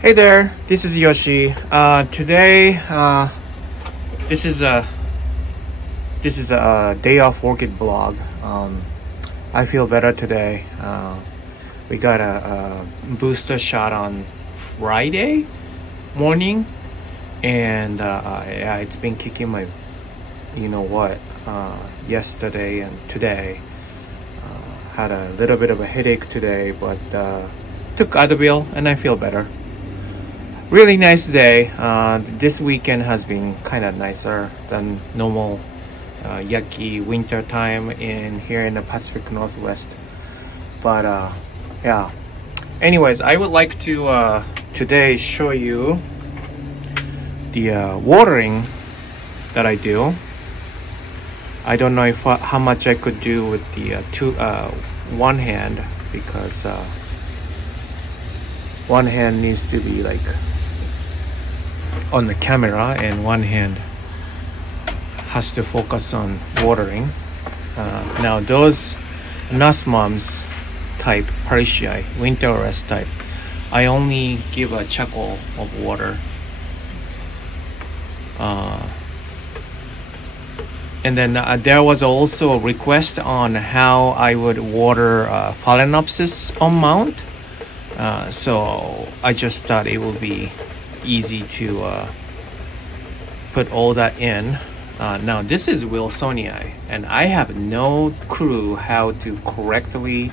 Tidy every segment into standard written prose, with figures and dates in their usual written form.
Hey there, this is Yoshi. Today, this is a day off orchid vlog. I feel better today. We got a booster shot on Friday morning, and yeah, it's been kicking my, you know what, yesterday and today. Had a little bit of a headache today, but took Advil and I feel better. Really nice day. This weekend has been kind of nicer than normal yucky winter time in here in the Pacific Northwest. But yeah. Anyways, I would like to today show you the watering that I do. I don't know if how much I could do with the one hand, because one hand needs to be like on the camera and one hand has to focus on watering. Now those Nasmums type Parishii, winter rest type, I only give a chuckle of water. And then there was also a request on how I would water Phalaenopsis on mount. So I just thought it would be easy to put all that in. Now this is Wilsonii, and I have no clue how to correctly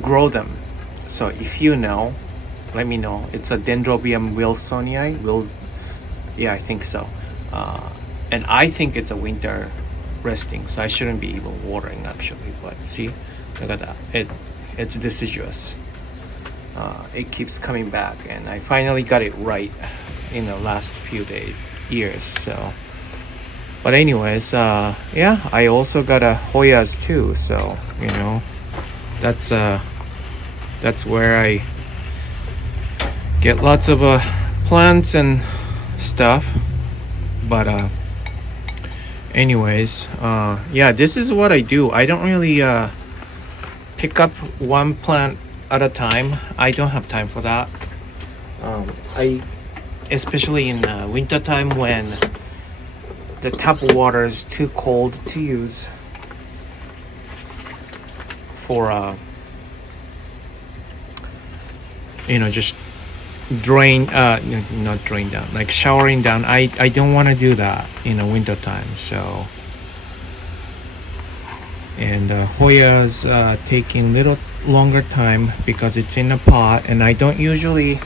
grow them. So if you know, let me know. It's a Dendrobium Wilsonii. Yeah, I think so. And I think it's a winter resting, so I shouldn't be even watering actually. But see, look at that. It's deciduous. It keeps coming back, and I finally got it right in the last few years. So, but anyways, yeah, I also got a Hoyas too. So you know, that's where I get lots of plants and stuff. But anyways, yeah, this is what I do. I don't really pick up one plant at a time. I don't have time for that. I especially in winter time when the tap water is too cold to use for you know, just drain not drain down, like showering down. I don't want to do that in the winter time. So, and Hoya's taking little longer time because it's in a pot, and I don't usually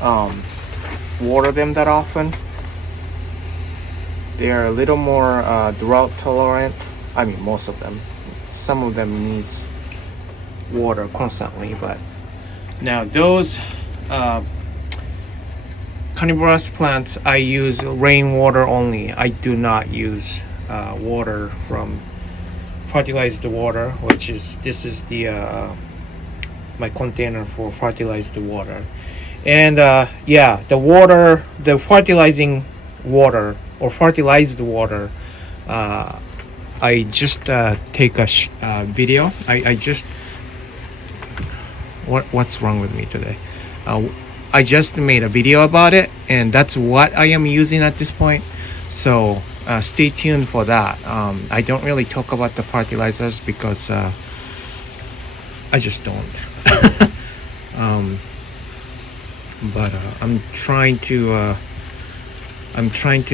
water them that often. They are a little more drought tolerant. I mean, most of them. Some of them needs water constantly, but now those carnivorous plants, I use rainwater only. I do not use water from fertilized water, which is, this is the my container for fertilized water. And yeah, the fertilizing water or fertilized water, I just take a video. I just, what's wrong with me today? I just made a video about it, and that's what I am using at this point. So stay tuned for that. I don't really talk about the fertilizers because I just don't. But I'm trying to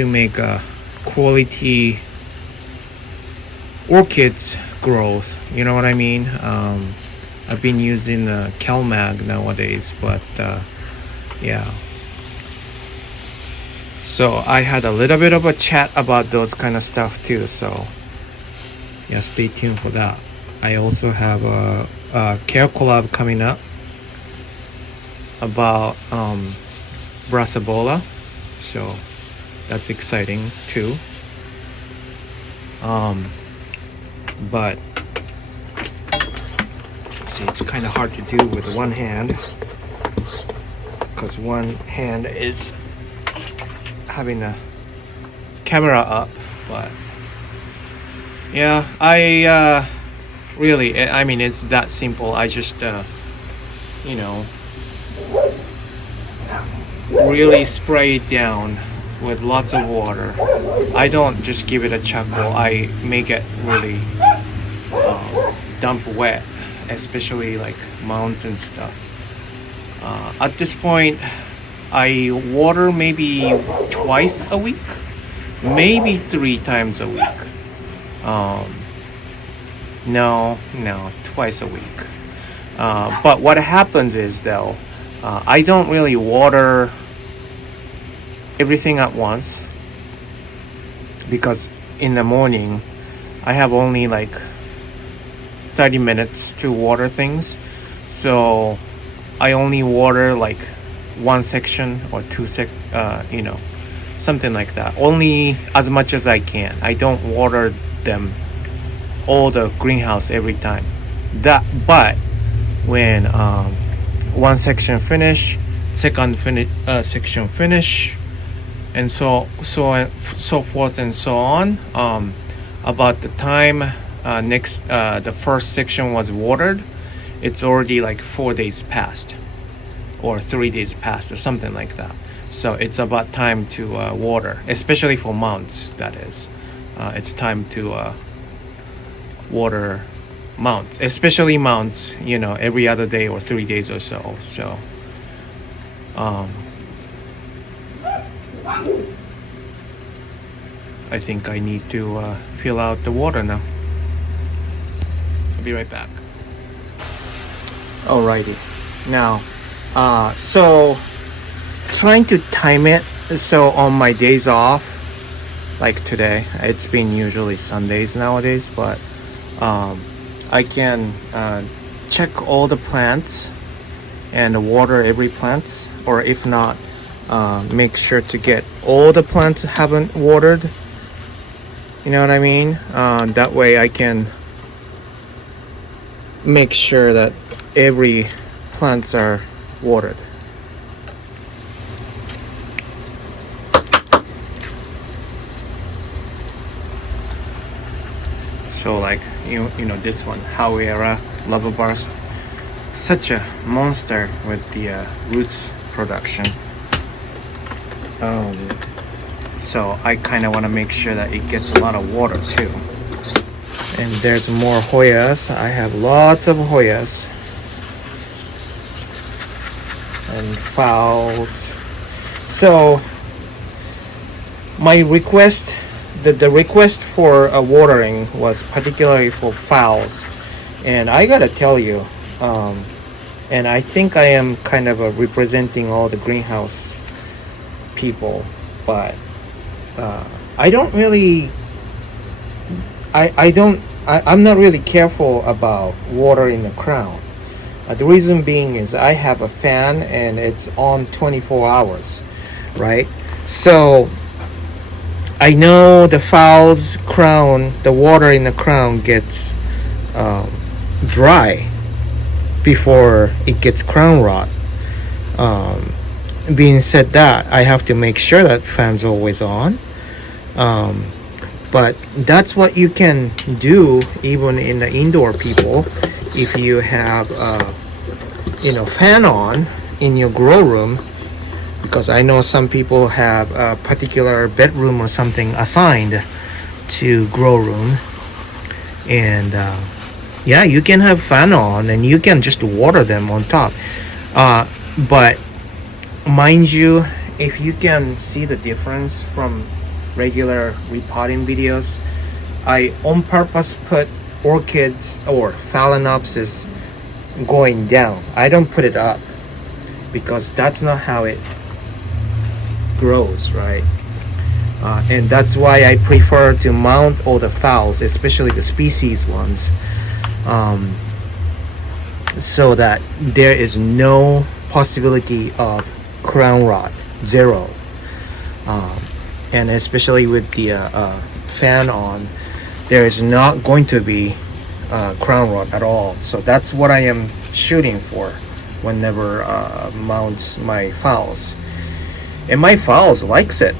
make a quality orchids growth. You know what I mean? I've been using CalMag nowadays, but yeah. So I had a little bit of a chat about those kind of stuff too. So yeah, stay tuned for that. I also have a care collab coming up about Brassibola, so that's exciting too. But see, it's kind of hard to do with one hand because one hand is having a camera up. But yeah, I really, I mean, it's that simple. I just you know, really spray it down with lots of water. I don't just give it a chuckle. I make it really dump wet, especially like mounds and stuff. At this point, I water maybe twice a week, maybe 3 times a week. No, twice a week. But what happens is though, I don't really water everything at once, because in the morning I have only like 30 minutes to water things, so I only water like one section or you know, something like that, only as much as I can. I don't water them all the greenhouse every time. But when one section finish, second section finish, and so forth and so on, about the time the first section was watered, it's already like 4 days past or 3 days past or something like that. So it's about time to water, especially for mounts. That is, it's time to water mounts, especially mounts, you know, every other day or 3 days or so. So I think I need to fill out the water now. I'll be right back. Alrighty, now so trying to time it so on my days off, like today, it's been usually Sundays nowadays, but I can check all the plants and water every plant, or if not, make sure to get all the plants haven't watered, you know what I mean? That way I can make sure that every plants are watered. So like you know this one, Howiera Lava Burst, such a monster with the roots production. So I kind of want to make sure that it gets a lot of water too. And there's more Hoyas. I have lots of Hoyas and fowls. So my request, the request for watering was particularly for fowls, and I gotta tell you, and I think I am kind of representing all the greenhouse people, but I don't really, I'm not really careful about watering the crown. The reason being is I have a fan and it's on 24 hours, right? So I know the fowl's crown, the water in the crown gets dry before it gets crown rot. Being said that, I have to make sure that fan's always on. But that's what you can do even in the indoor people. If you have fan on in your grow room, because I know some people have a particular bedroom or something assigned to grow room, and yeah, you can have fan on and you can just water them on top, but mind you, if you can see the difference from regular repotting videos, I on purpose put orchids or phalaenopsis going down. I don't put it up because that's not how it grows, right? And that's why I prefer to mount all the phals, especially the species ones, so that there is no possibility of crown rot, zero. And especially with the fan on, there is not going to be crown rot at all. So that's what I am shooting for whenever mounts my fowls, and my fowls likes it.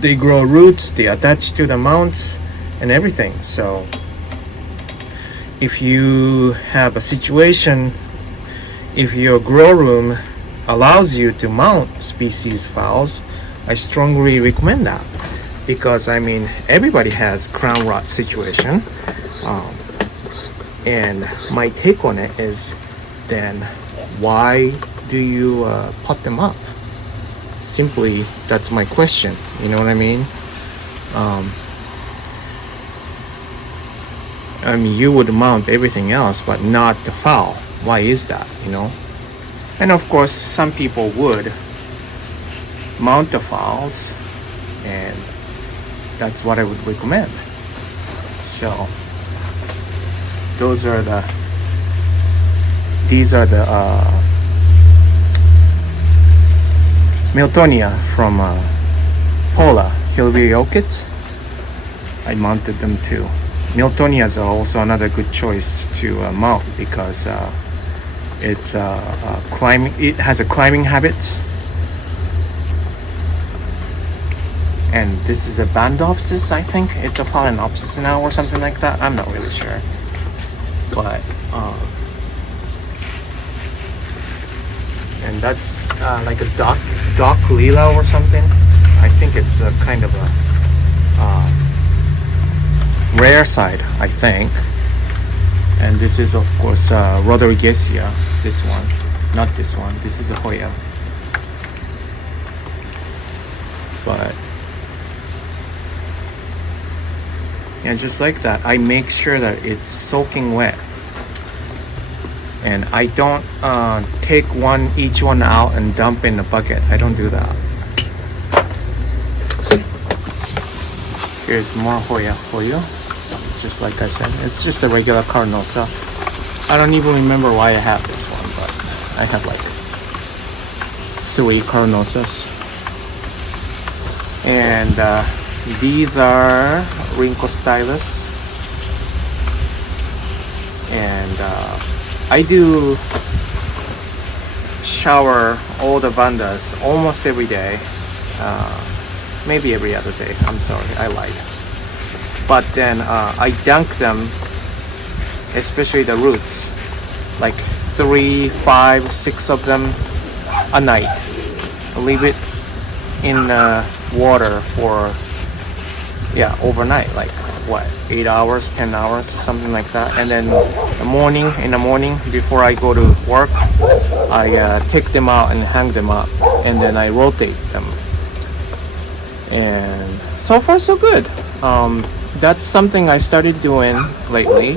They grow roots, they attach to the mounts and everything. So if you have a situation, if your grow room allows you to mount species phals, I strongly recommend that, because I mean everybody has crown rot situation, and my take on it is, then why do you pot them up? Simply, that's my question. You know what I mean? I mean, you would mount everything else, but not the phal. Why is that? You know? And of course, some people would mount the phals, and that's what I would recommend. So these are the Miltonia from Pola Hillbilly Orchids. I mounted them too. Miltonias are also another good choice to mount, because it's climbing. It has a climbing habit, and this is a Bandopsis. I think it's a Phalaenopsis now or something like that. I'm not really sure, but and that's like a Doc Lila or something. I think it's a kind of a rare side, I think. And this is of course Rodriguesia. This one, not this one. This is a Hoya. But yeah, just like that, I make sure that it's soaking wet, and I don't take each one out and dump in a bucket. I don't do that. Here's more Hoya for you. Just like I said, it's just a regular Carnosa. I don't even remember why I have this one, but I have like 3 Carnosas. And these are Rhincostylus. And I do shower all the Vandas almost every day. Maybe every other day. I'm sorry, I lied. But then I dunk them, especially the roots, like 3, 5, 6 of them a night. I leave it in water for overnight, like what, 8 hours, 10 hours, something like that. And then in the morning before I go to work, I take them out and hang them up, and then I rotate them. And so far so good. That's something I started doing lately.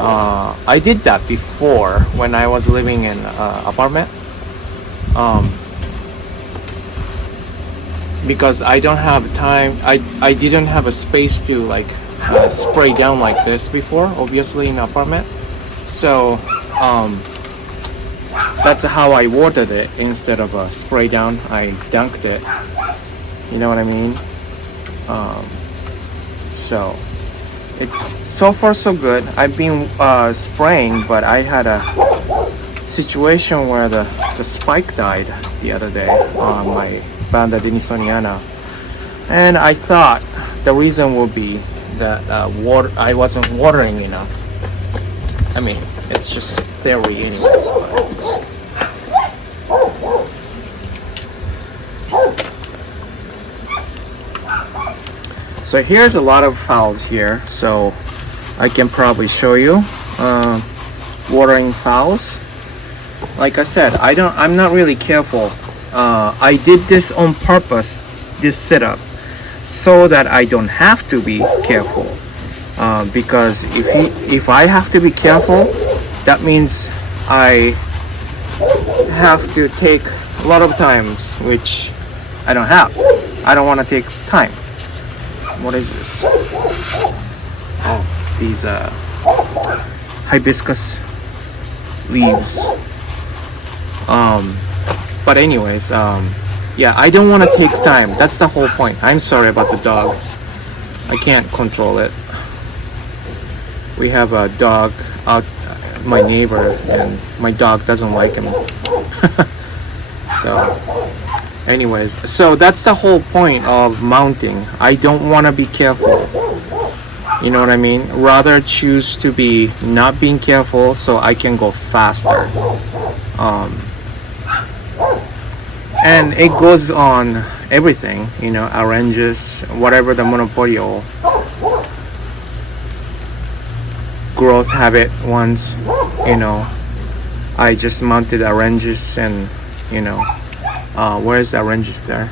I did that before when I was living in apartment, because I don't have time. I didn't have a space to like spray down like this before, obviously in apartment. So that's how I watered it. Instead of a spray down, I dunked it. You know what I mean? So it's so far so good. I've been spraying, but I had a situation where the spike died the other day on my Vanda denisoniana, and I thought the reason would be that I wasn't watering enough. I mean, it's just a theory anyways, but so here's a lot of phals here, so I can probably show you watering phals. Like I said, I'm not really careful. I did this on purpose, this setup, so that I don't have to be careful. Because if I have to be careful, that means I have to take a lot of times, which I don't have. I don't want to take time. What is this? Oh, these hibiscus leaves. But anyways, yeah, I don't want to take time. That's the whole point. I'm sorry about the dogs. I can't control it. We have a dog out, my neighbor, and my dog doesn't like him. So anyways, so that's the whole point of mounting. I don't want to be careful. You know what I mean? Rather choose to be not being careful so I can go faster. And it goes on everything, you know, oranges, whatever the monopolio growth habit wants, you know. I just mounted oranges and, you know, where's the oranges there?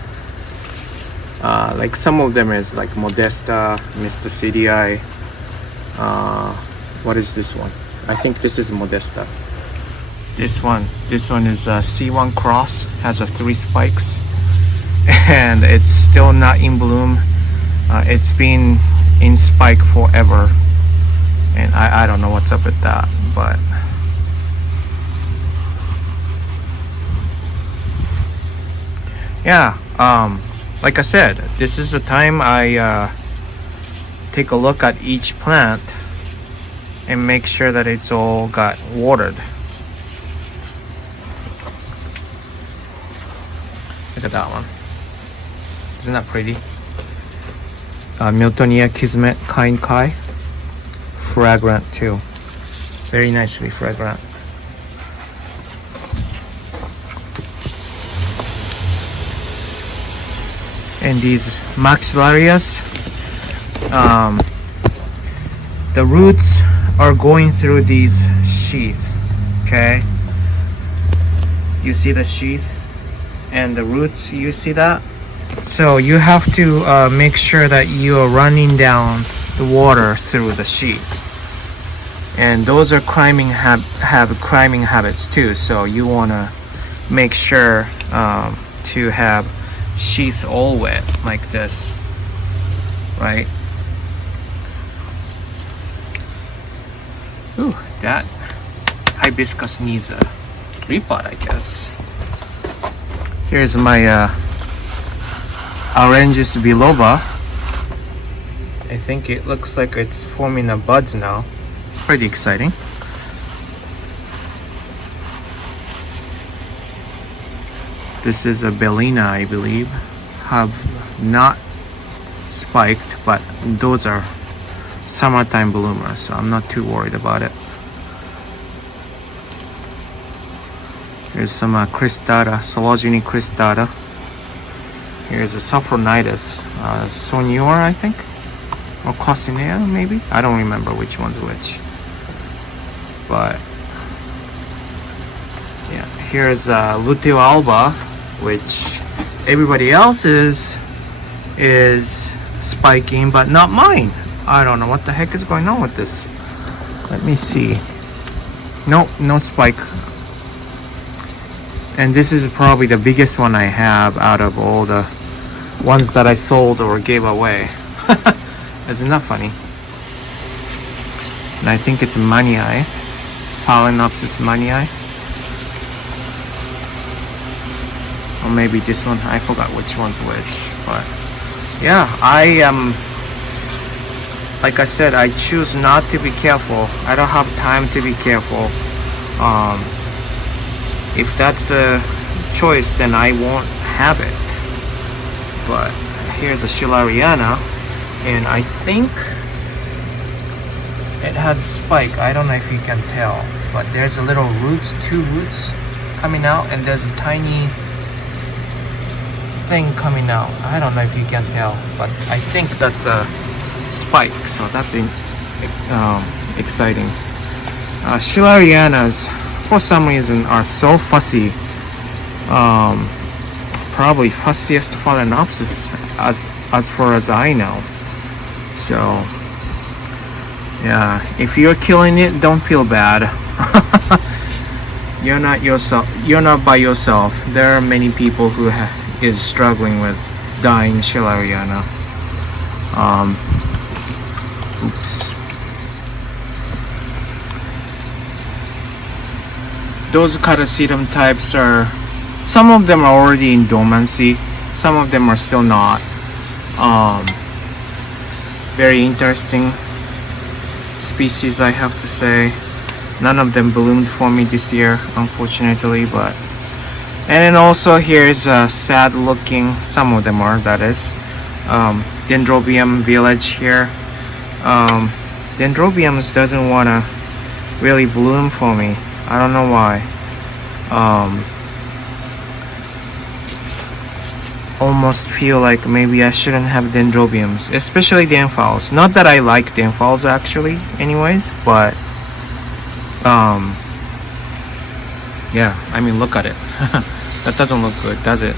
Like some of them is like Modesta, Mr. CDI. What is this one? I think this is Modesta. This one is C1 Cross, has a 3 spikes, and it's still not in bloom. It's been in spike forever, and I don't know what's up with that, but yeah, like I said, this is the time I take a look at each plant and make sure that it's all got watered. Look at that one. Isn't that pretty? Miltonia Kismet Kind Kai. Fragrant too. Very nicely fragrant. And these maxillarias, the roots are going through these sheath. Okay, you see the sheath and the roots, you see that? So you have to make sure that you are running down the water through the sheath, and those are climbing have climbing habits too, so you want to make sure to have sheath all wet like this, right? Ooh, that hibiscus needs a repot, I guess. Here's my oranges biloba. I think it looks like it's forming the buds now. Pretty exciting. This is a Bellina, I believe. Have not spiked, but those are summertime bloomers, so I'm not too worried about it. There's some cristata, Sologeny cristata. Here's a Sophronitis, Sonior, I think, or Coccinea, maybe. I don't remember which one's which. But yeah, here's Luteo alba, which everybody else is spiking, but not mine. I don't know what the heck is going on with this. Let me see. Nope, no spike. And this is probably the biggest one I have out of all the ones that I sold or gave away. Isn't that funny? And I think it's Manii, Phalaenopsis manii. Or maybe this one, I forgot which one's which. But yeah, I am, like I said, I choose not to be careful. I don't have time to be careful. If that's the choice, then I won't have it. But here's a Schilleriana, and I think it has spike. I don't know if you can tell, but there's a little roots, 2 roots coming out, and there's a tiny thing coming out. I don't know if you can tell, but I think that's a spike, so that's exciting. Schillerianas, for some reason, are so fussy. Probably fussiest Phalaenopsis as far as I know. So yeah, if you're killing it, don't feel bad. You're not yourself. You're not by yourself. There are many people who is struggling with dying Schilleriana. Oops. Those Catasetum types are, some of them are already in dormancy, some of them are still not. Very interesting species, I have to say. None of them bloomed for me this year, unfortunately, but. And then also here's sad looking, some of them are, that is, Dendrobium village here. Dendrobiums doesn't want to really bloom for me. I don't know why. Almost feel like maybe I shouldn't have dendrobiums, especially danfalls. Not that I like danfalls actually anyways, but yeah, I mean, look at it. That doesn't look good, does it?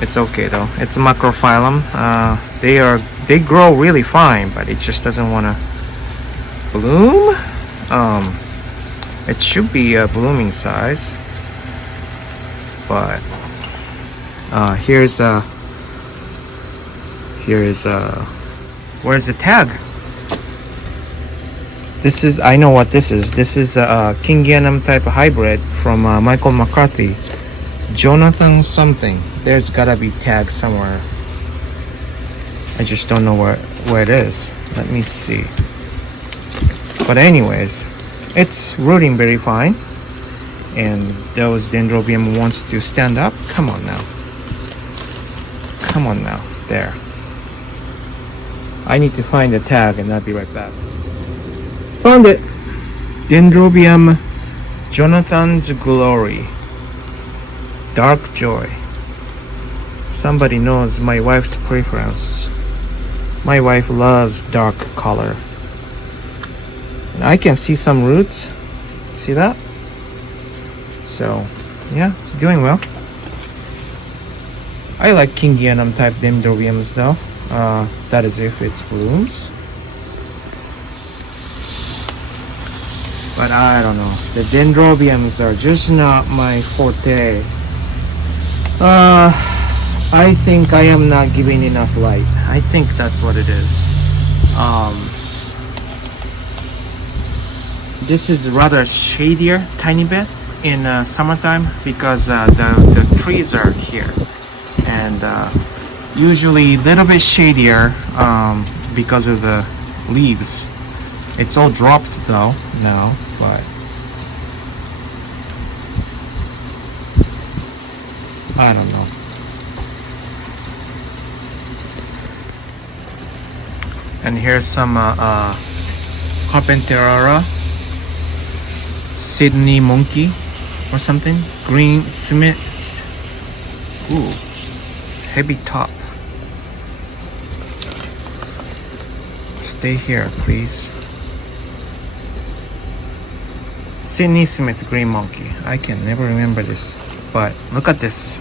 It's okay though. It's a macrophyllum. They grow really fine, but it just doesn't want to bloom. It should be a blooming size, but here's where's the tag? This is, I know what this is. This is a Kingianum type hybrid from Michael McCarthy. Jonathan something. There's gotta be tag somewhere. I just don't know where it is. Let me see. But anyways, it's rooting very fine. And those dendrobium wants to stand up. Come on now. Come on now. There. I need to find the tag and I'll be right back. Found it. Dendrobium Jonathan's Glory. Dark Joy. Somebody knows my wife's preference. My wife loves dark color. And I can see some roots. See that? So, yeah, it's doing well. I like Kingianum type dendrobiums though. That is if it blooms. But I don't know. The dendrobiums are just not my forte. I think I am not giving enough light. I think that's what it is. This is rather shadier tiny bit in summertime because the trees are here, and usually a little bit shadier because of the leaves. It's all dropped though now, but I don't know. And here's some Carpenterara, Sydney monkey or something. Green Smith. Ooh, heavy top. Stay here, please. Sydney Smith green monkey. I can never remember this, but look at this.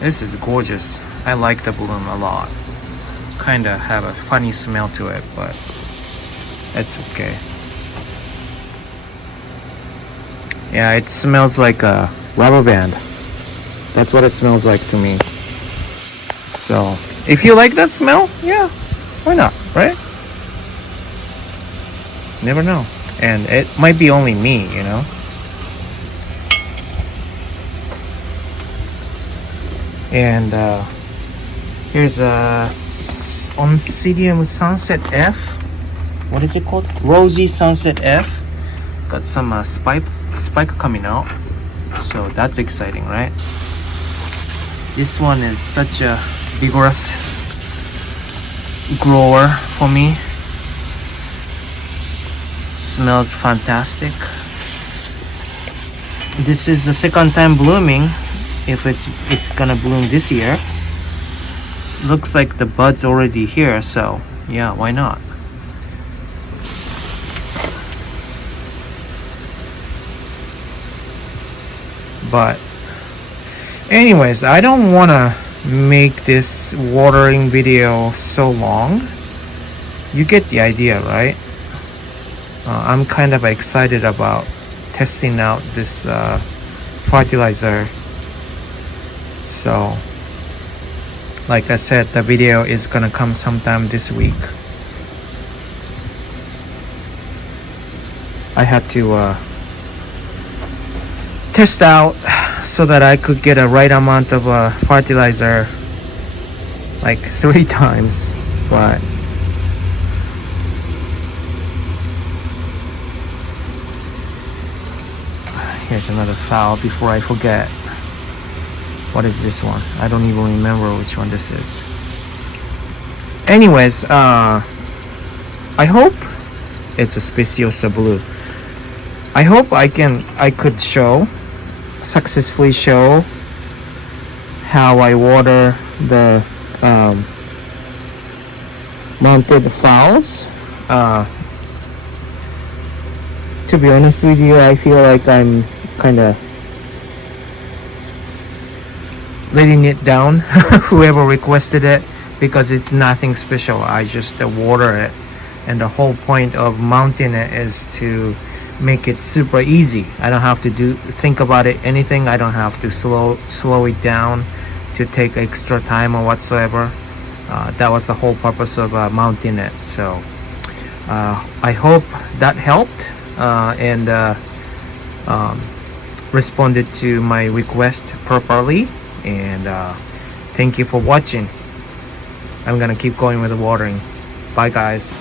This is gorgeous. I like the bloom a lot. Kinda have a funny smell to it, but it's okay. Yeah, it smells like a rubber band. That's what it smells like to me. So, if you like that smell, yeah, why not, right? Never know. And it might be only me, you know? And here's a Oncidium Sunset F. What is it called? Rosy Sunset F. Got some spike coming out. So that's exciting, right? This one is such a vigorous grower for me. Smells fantastic. This is the second time blooming. If it's gonna bloom this year. Looks like the bud's already here, so yeah, why not? But anyways, I don't want to make this watering video so long. You get the idea, right? I'm kind of excited about testing out this fertilizer. So like I said, the video is gonna come sometime this week. I had to test out so that I could get a right amount of fertilizer like 3 times, but here's another foul before I forget. What is this one? I don't even remember which one this is. Anyways, I hope it's a Speciosa Blue. I hope I could successfully show how I water the mounted fowls. To be honest with you, I feel like I'm kind of letting it down whoever requested it, because it's nothing special. I just water it, and the whole point of mounting it is to make it super easy. I don't have to think about it anything. I don't have to slow it down to take extra time or whatsoever. That was the whole purpose of mounting it. So I hope that helped and responded to my request properly. And thank you for watching. I'm gonna keep going with the watering. Bye guys.